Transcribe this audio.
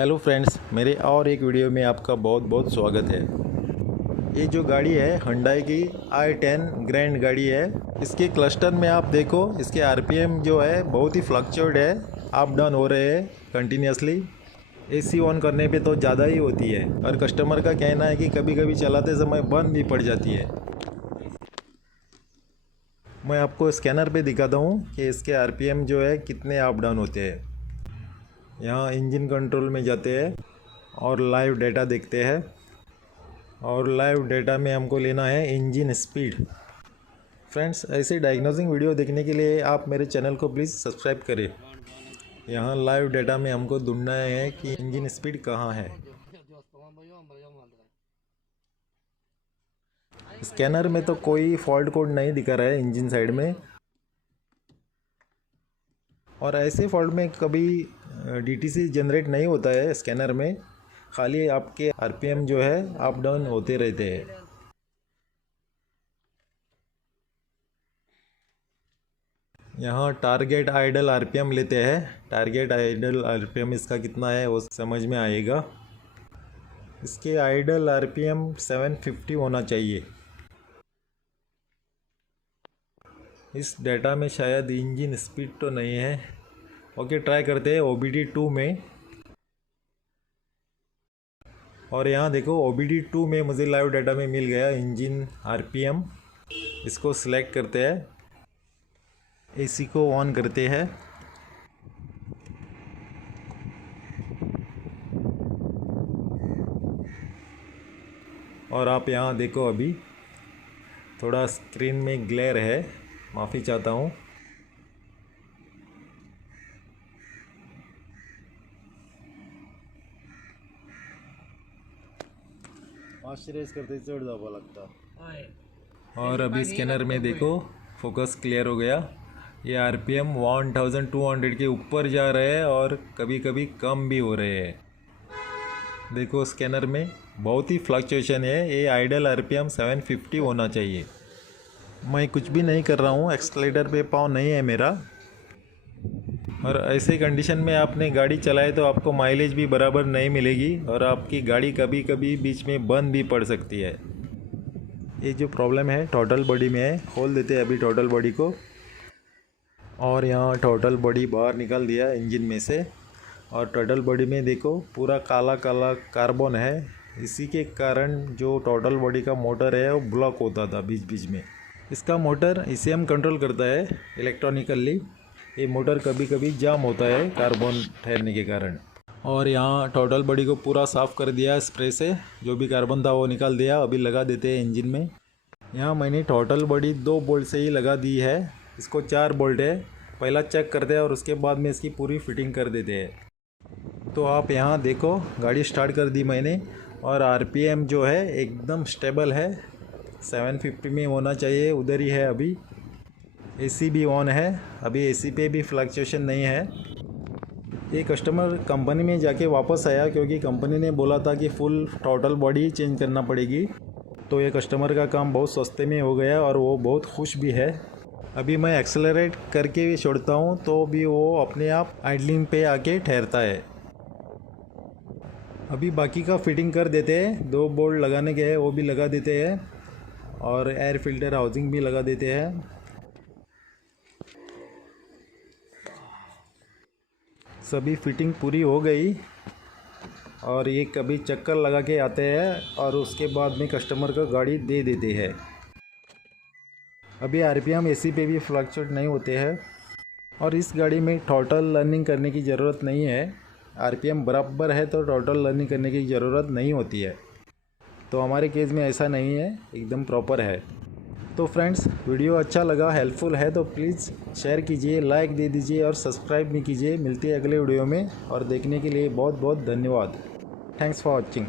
Hello friends, मेरे और एक वीडियो में आपका बहुत बहुत स्वागत है। ये जो गाड़ी है Hyundai की i10 ग्रैंड गाड़ी है। इसके क्लस्टर में आप देखो, इसके आरपीएम जो है बहुत ही फ्लक्चुएट है, अप डाउन हो रहे हैं कंटिन्यूसली। एसी ऑन करने पे तो ज़्यादा ही होती है और कस्टमर का कहना है कि कभी कभी चलाते समय बंद भी पड़ जाती है। मैं आपको स्कैनर पे दिखाता हूँ कि इसके आरपीएम जो है कितने अप डाउन होते हैं। यहाँ इंजन कंट्रोल में जाते हैं और लाइव डेटा देखते हैं, और लाइव डेटा में हमको लेना है इंजन स्पीड। फ्रेंड्स, ऐसे डायग्नोसिंग वीडियो देखने के लिए आप मेरे चैनल को प्लीज़ सब्सक्राइब करें। यहाँ लाइव डेटा में हमको ढूंढना है कि इंजन स्पीड कहाँ है। स्कैनर में तो कोई फॉल्ट कोड नहीं दिखा रहा है इंजन साइड में, और ऐसे फॉल्ट में कभी डीटीसी जनरेट नहीं होता है स्कैनर में, खाली आपके आरपीएम जो है अप डाउन होते रहते हैं। यहाँ टारगेट आइडल आरपीएम लेते हैं। टारगेट आइडल आरपीएम इसका कितना है वो समझ में आएगा। इसके आइडल आरपीएम 750 होना चाहिए। इस डेटा में शायद इंजन स्पीड तो नहीं है। ओके, ट्राई करते हैं OBD2 में। और यहाँ देखो OBD2 में मुझे लाइव डेटा में मिल गया इंजन आरपीएम। इसको सिलेक्ट करते हैं, एसी को ऑन करते हैं। और आप यहाँ देखो, अभी थोड़ा स्क्रीन में ग्लेयर है, माफ़ी चाहता हूँ। करते चढ़ जावा लगता। और अभी स्कैनर में देखो फोकस क्लियर हो गया। ये आरपीएम 1200 के ऊपर जा रहे हैं और कभी कभी कम भी हो रहे हैं। देखो स्कैनर में बहुत ही फ्लक्चुएशन है। ये आइडल आरपीएम 750 होना चाहिए। मैं कुछ भी नहीं कर रहा हूँ, एक्सलेटर पे पाँव नहीं है मेरा। और ऐसे कंडीशन में आपने गाड़ी चलाए तो आपको माइलेज भी बराबर नहीं मिलेगी और आपकी गाड़ी कभी कभी बीच में बंद भी पड़ सकती है। ये जो प्रॉब्लम है टोटल बॉडी में है। खोल देते हैं अभी टोटल बॉडी को, और यहाँ टोटल बॉडी बाहर निकाल दिया इंजन में से। और टोटल बॉडी में देखो पूरा काला काला कार्बन है। इसी के कारण जो टोटल बॉडी का मोटर है वो ब्लॉक होता था बीच बीच में। इसका मोटर ECM कंट्रोल करता है इलेक्ट्रॉनिकली। ये मोटर कभी कभी जाम होता है कार्बन ठहरने के कारण। और यहाँ टोटल बॉडी को पूरा साफ़ कर दिया स्प्रे से, जो भी कार्बन था वो निकाल दिया। अभी लगा देते हैं इंजन में। यहाँ मैंने टोटल बॉडी 2 बोल्ट से ही लगा दी है। इसको 4 बोल्ट है। पहला चेक करते हैं और उसके बाद में इसकी पूरी फिटिंग कर देते हैं। तो आप यहाँ देखो, गाड़ी स्टार्ट कर दी मैंने और आरपीएम जो है एकदम स्टेबल है, 750 में होना चाहिए, उधर ही है अभी। एसी भी ऑन है, अभी एसी पे भी फ्लक्चुएशन नहीं है। ये कस्टमर कंपनी में जाके वापस आया क्योंकि कंपनी ने बोला था कि फुल टोटल बॉडी चेंज करना पड़ेगी। तो ये कस्टमर का काम बहुत सस्ते में हो गया और वो बहुत खुश भी है। अभी मैं एक्सेलरेट करके भी छोड़ता हूँ तो भी वो अपने आप आइडलिंग पे आके ठहरता है। अभी बाकी का फिटिंग कर देते हैं। 2 बोल्ट लगाने के हैं वो भी लगा देते हैं, और एयर फिल्टर हाउसिंग भी लगा देते हैं। सभी फिटिंग पूरी हो गई और ये कभी चक्कर लगा के आते हैं और उसके बाद में कस्टमर को गाड़ी दे देते हैं। अभी आरपीएम एसी पे भी फ्लक्चुएट नहीं होते हैं और इस गाड़ी में टोटल लर्निंग करने की ज़रूरत नहीं है। आरपीएम बराबर है तो टोटल लर्निंग करने की ज़रूरत नहीं होती है। तो हमारे केस में ऐसा नहीं है, एकदम प्रॉपर है। तो फ्रेंड्स, वीडियो अच्छा लगा, हेल्पफुल है तो प्लीज़ शेयर कीजिए, लाइक दे दीजिए और सब्सक्राइब भी कीजिए। मिलते हैं अगले वीडियो में, और देखने के लिए बहुत बहुत धन्यवाद। Thanks for watching.